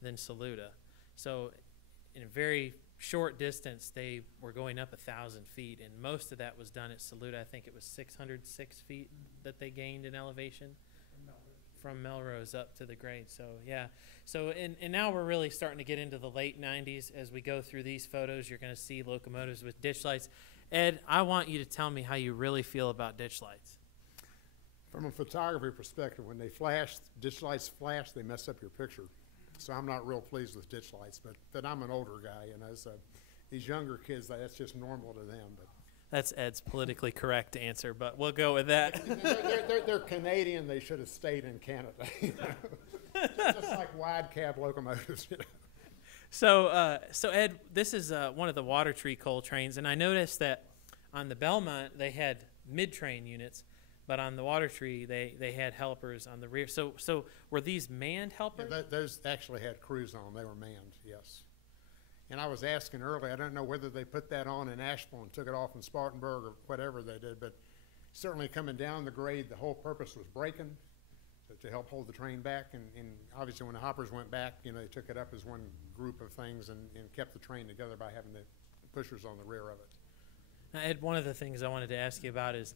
than Saluda. So in a very short distance, they were going up 1,000 feet, and most of that was done at Saluda. I think it was 606 feet that they gained in elevation from Melrose up to the grade. So yeah, so and now we're really starting to get into the late 90s. As we go through these photos, you're going to see locomotives with ditch lights. Ed, I want you to tell me how you really feel about ditch lights. From a photography perspective, when they flash, ditch lights flash, they mess up your picture. So I'm not real pleased with ditch lights, but I'm an older guy, you know, so these younger kids, that's just normal to them. But that's Ed's politically correct answer, but we'll go with that. They're Canadian. They should have stayed in Canada. You know? Just like wide cab locomotives. You know? So Ed, this is one of the water tree coal trains, and I noticed that on the Belmont they had mid-train units, but on the water tree they had helpers on the rear. So were these manned helpers? Yeah, those actually had crews on. They were manned, yes. And I was asking earlier, I don't know whether they put that on in Asheville and took it off in Spartanburg or whatever they did, but certainly coming down the grade, the whole purpose was braking to help hold the train back. And obviously when the hoppers went back, you know, they took it up as one group of things and kept the train together by having the pushers on the rear of it. Now, Ed, one of the things I wanted to ask you about is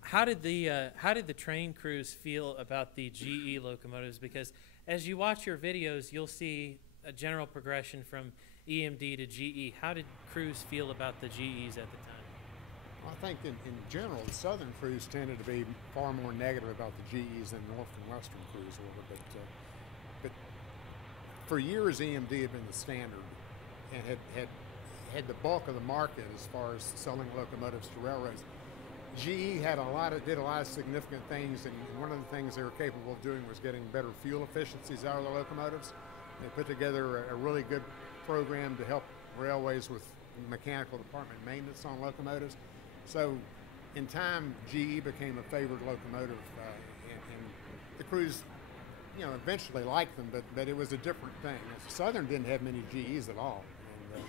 how did the train crews feel about the GE locomotives? Because as you watch your videos, you'll see a general progression from EMD to GE. How did crews feel about the GEs at the time? Well, I think in general, the southern crews tended to be far more negative about the GEs than north and western crews were. But for years, EMD had been the standard and had the bulk of the market as far as selling locomotives to railroads. GE did a lot of significant things, and one of the things they were capable of doing was getting better fuel efficiencies out of the locomotives. They put together a really good program to help railways with mechanical department maintenance on locomotives. So in time, GE became a favored locomotive, and the crews, you know, eventually liked them, but it was a different thing. Southern didn't have many GEs at all, and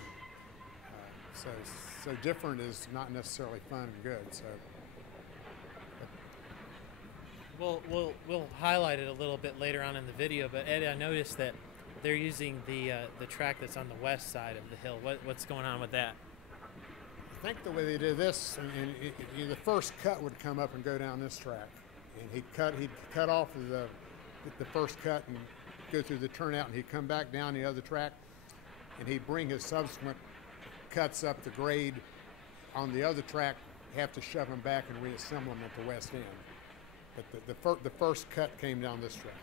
so different is not necessarily fun and good. So. We'll highlight it a little bit later on in the video, but Ed, I noticed that they're using the track that's on the west side of the hill. What's going on with that? I think the way they did this, and the first cut would come up and go down this track, and he'd cut off the first cut and go through the turnout, and he'd come back down the other track, and he'd bring his subsequent cuts up the grade on the other track, have to shove them back and reassemble them at the west end. But the first cut came down this track.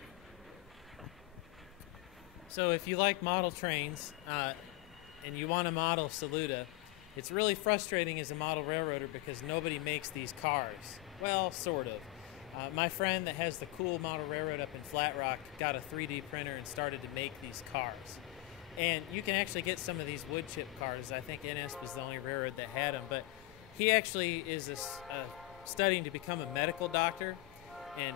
So if you like model trains and you want to model Saluda, it's really frustrating as a model railroader because nobody makes these cars. Well, sort of. My friend that has the cool model railroad up in Flat Rock got a 3D printer and started to make these cars. And you can actually get some of these wood chip cars. I think NS was the only railroad that had them, but he actually is studying to become a medical doctor, and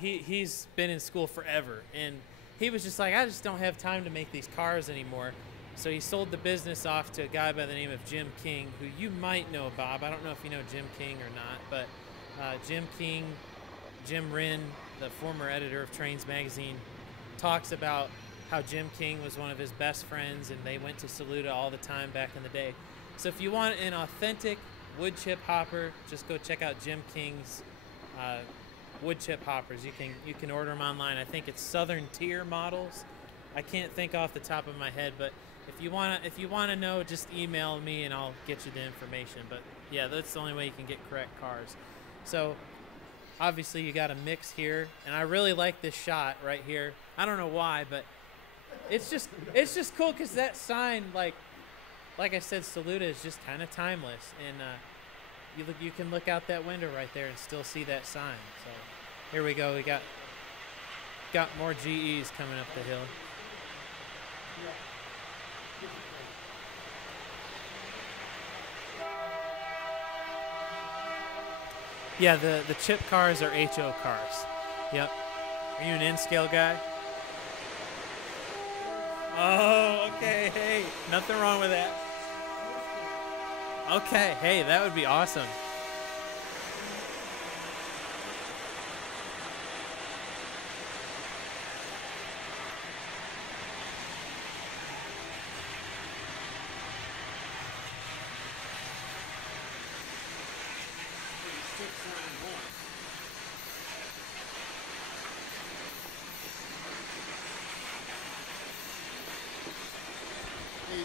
he's been in school forever. And he was just like, I just don't have time to make these cars anymore. So he sold the business off to a guy by the name of Jim King, who you might know, Bob. I don't know if you know Jim King or not, but Jim King, Jim Wren, the former editor of Trains magazine, talks about how Jim King was one of his best friends, and they went to Saluda all the time back in the day. So if you want an authentic wood chip hopper, just go check out Jim King's wood chip hoppers. You can order them online. I think it's Southern Tier models. I can't think off the top of my head, but if you wanna know, just email me and I'll get you the information. But yeah, that's the only way you can get correct cars. So obviously you got a mix here, and I really like this shot right here. I don't know why, but it's just cool because that sign, like I said, Saluda is just kind of timeless, and you can look out that window right there and still see that sign. So here we go. We got more GEs coming up the hill. Yeah, the chip cars are HO cars. Yep. Are you an N-scale guy? Oh, okay. Hey, nothing wrong with that. Okay, hey, that would be awesome.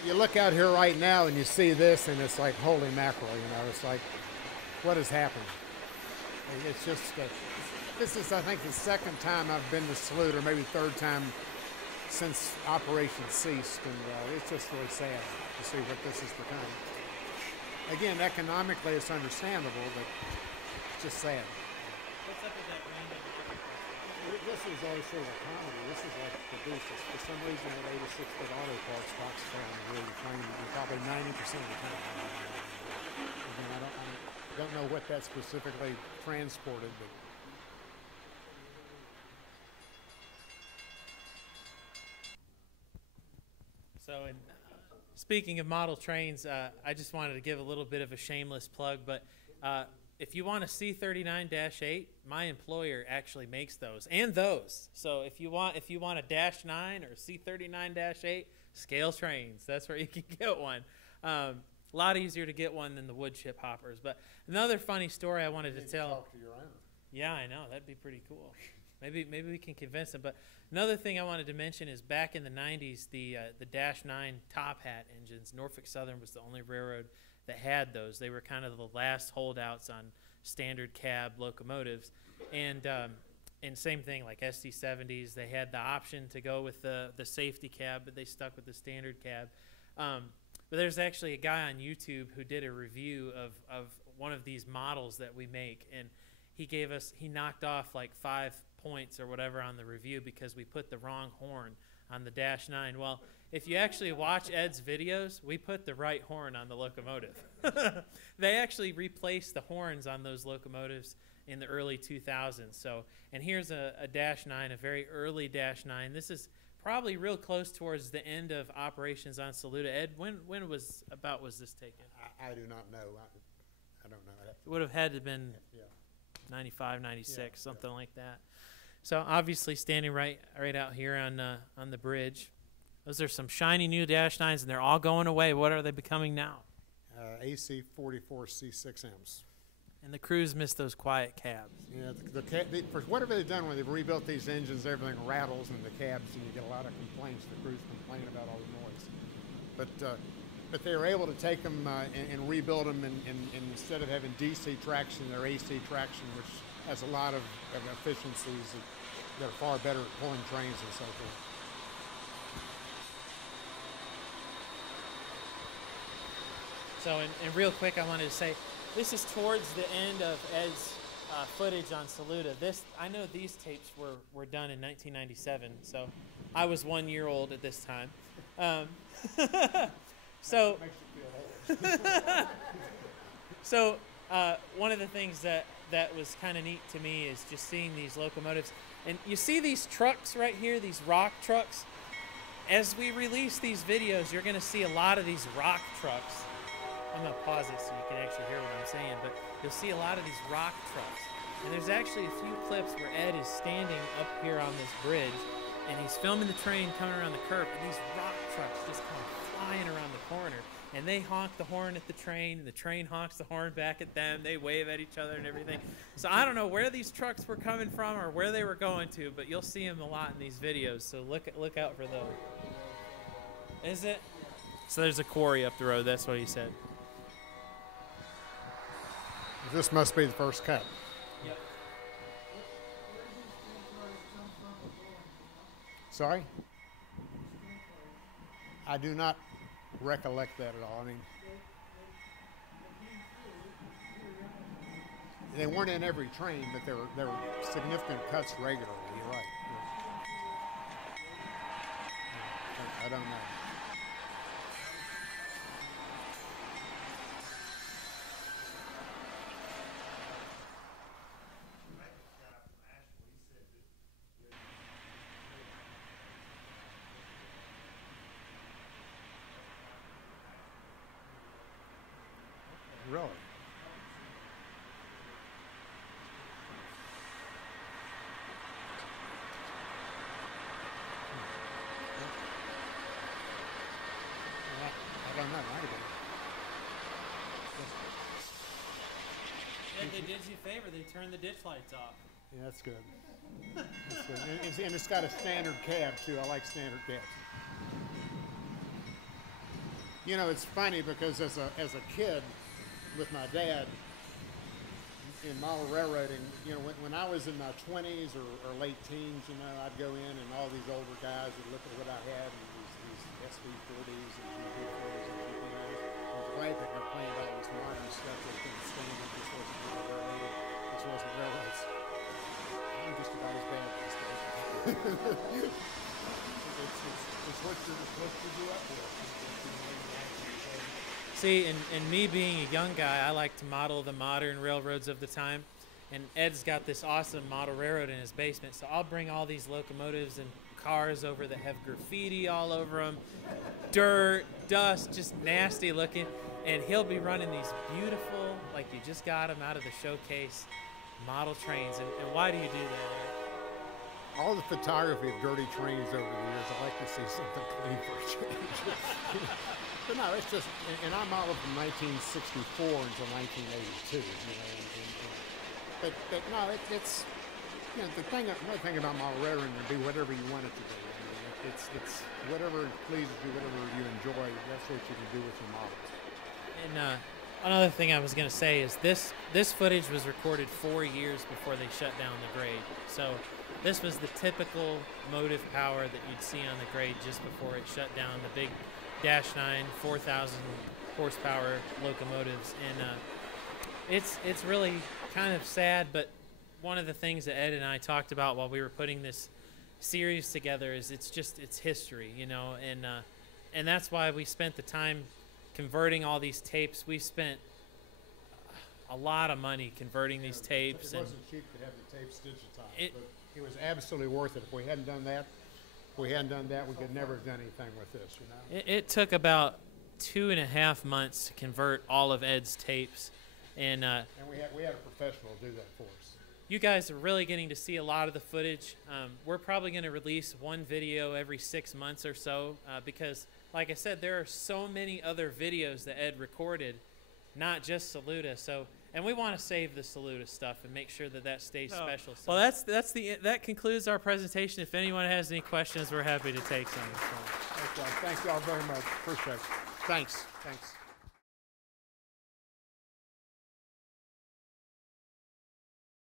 You look out here right now and you see this, and it's like, holy mackerel, it's like, what has happened? It's just, this is, I think, the second time I've been to Saluda, or maybe third time since operation ceased, and it's just really sad to see what this has become. Again, economically it's understandable, but it's just sad. What's up with that random? This is also a comedy. This is like produced. For some reason, at 86-bit auto parts, box found really claiming probably 90% of the time. Again, I don't know what that specifically transported, but. So, speaking of model trains, I just wanted to give a little bit of a shameless plug, but if you want a C39-8, my employer actually makes those and those. So if you want a -9 or C39-8 scale trains, that's where you can get one. A lot easier to get one than the wood chip hoppers. But another funny story I wanted to tell. Talk to your owner. Yeah, I know, that'd be pretty cool. Maybe we can convince them. But another thing I wanted to mention is back in the 90s, the -9 top hat engines. Norfolk Southern was the only railroad that had those. They were kind of the last holdouts on standard cab locomotives, and same thing like SD70s. They had the option to go with the safety cab, but they stuck with the standard cab. But there's actually a guy on YouTube who did a review of one of these models that we make, and he knocked off like 5 points or whatever on the review because we put the wrong horn on the -9. Well, if you actually watch Ed's videos, we put the right horn on the locomotive. They actually replaced the horns on those locomotives in the early 2000s. So, and here's a -9, a very early -9. This is probably real close towards the end of operations on Saluda. Ed, when was this taken? I do not know. I don't know. It would have had to have been 95, 96, something like that. So obviously standing right out here on the bridge. Those are some shiny new -9s, and they're all going away. What are they becoming now? AC-44 C6Ms. And the crews miss those quiet cabs. Yeah, for whatever they've done when they've rebuilt these engines, everything rattles in the cabs, and you get a lot of complaints. The crews complain about all the noise. But they were able to take them and rebuild them, and instead of having DC traction, they're AC traction, which has a lot of efficiencies that are far better at pulling trains and so forth. So, and real quick, I wanted to say, this is towards the end of Ed's footage on Saluda. I know these tapes were done in 1997, so I was 1 year old at this time. So, so one of the things that was kind of neat to me is just seeing these locomotives. And you see these trucks right here, these rock trucks. As we release these videos, you're going to see a lot of these rock trucks. I'm going to pause it so you can actually hear what I'm saying, but you'll see a lot of these rock trucks. And there's actually a few clips where Ed is standing up here on this bridge, and he's filming the train coming around the curve, and these rock trucks just come flying around the corner. And they honk the horn at the train, and the train honks the horn back at them. They wave at each other and everything. So I don't know where these trucks were coming from or where they were going to, but you'll see them a lot in these videos, so look out for those. Is it? So there's a quarry up the road, that's what he said. This must be the first cut. Yep. Sorry? I do not recollect that at all. I mean, they weren't in every train, but there were significant cuts regularly. You're right. I don't know. Really? I don't know. Ed, they did you a favor. They turned the ditch lights off. Yeah, that's good. That's good. And it's got a standard cab, too. I like standard cabs. You know, it's funny because as a kid with my dad in model railroading, you know, when I was in my 20s or late teens, you know, I'd go in and all these older guys would look at what I had and these SV40s and GP40s and GPIs. And it's right that they're playing all this modern stuff that couldn't stand it. This wasn't railroading. This wasn't railroads. I'm just about as bad as this. It's what you do up there. See, and me being a young guy, I like to model the modern railroads of the time. And Ed's got this awesome model railroad in his basement, so I'll bring all these locomotives and cars over that have graffiti all over them, dirt, dust, just nasty looking. And he'll be running these beautiful, like you just got them out of the showcase, model trains. And why do you do that, Ed? All the photography of dirty trains over the years, I like to see something clean for a change. But no, it's just, and I modeled from 1964 until 1982, you know, but no, it's, you know, another thing about model railroading is do whatever you want it to do. I mean, it's whatever pleases you, whatever you enjoy, that's what you can do with your models. And another thing I was going to say is this footage was recorded 4 years before they shut down the grade. So this was the typical motive power that you'd see on the grade just before it shut down, the big Dash 9 4,000 horsepower locomotives. And it's really kind of sad, but one of the things that Ed and I talked about while we were putting this series together is it's history, you know, and that's why we spent the time converting all these tapes. We spent a lot of money converting these tapes. It wasn't cheap to have the tapes digitized, but it was absolutely worth it. If we hadn't done that, we could never have done anything with this, you know. It took about 2.5 months to convert all of Ed's tapes, and we had a professional do that for us. You guys are really getting to see a lot of the footage. We're probably going to release one video every 6 months or so because, like I said, there are so many other videos that Ed recorded, not just Saluda. And we want to save the Saluda stuff and make sure that stays special. So. Well, that concludes our presentation. If anyone has any questions, we're happy to take some. So. Thank you all very much. Appreciate it. Thanks.